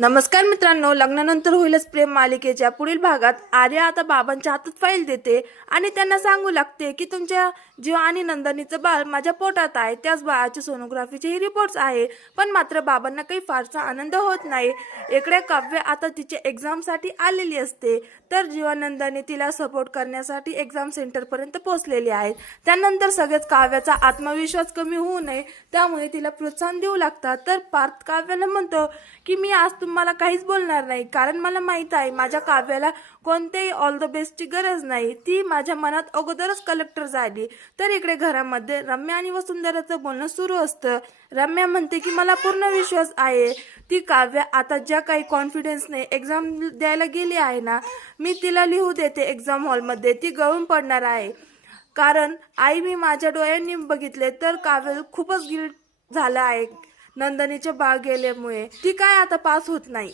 नमस्कार मित्रांनो, लग्नानंतर होईलच प्रेम मालिकेच्या पुढील भागात आर्या आता बाबांच्या हातात फाईल देते आणि त्यांना सांगू लागते की तुमच्या जीव आणि नंदनीचं बाळ माझ्या पोटात आहे. त्याच बाळाची सोनोग्राफीचे रिपोर्ट्स आहे. पण मात्र बाबांना काही फारसा आनंद होत नाही. इकडे काव्य आता तिच्या एक्झामसाठी आलेली असते, तर जीवानंदाने तिला सपोर्ट करण्यासाठी एक्झाम सेंटरपर्यंत पोहोचलेली आहेत. त्यानंतर सगळेच काव्याचा आत्मविश्वास कमी होऊ नये त्यामुळे तिला प्रोत्साहन देऊ लागतात. तर पार्थ काव्याला म्हणतो की मी आज तुम्हाला काहीच बोलणार नाही, कारण मला माहित आहे माझ्या काव्याला कोणत्याही ऑल द बेस्टची गरज नाही. ती माझ्या मनात अगोदरच कलेक्टर झाली. तर इकडे घरामध्ये रम्या आणि वसुंधराचं बोलणं सुरू असतं. रम्या म्हणते की मला पूर्ण विश्वास आहे ती काव्य आता ज्या काही कॉन्फिडन्सने एक्झाम द्यायला गेली आहे ना, मी तिला लिहू देते एक्झाम हॉलमध्ये ती गळून पडणार आहे. कारण आई मी माझ्या डोळ्यांनी बघितले तर काव्य खूपच गिल्ट झालं आहे. नंदनीचे बाळ गेल्यामुळे ती काय आता पास होत नाही.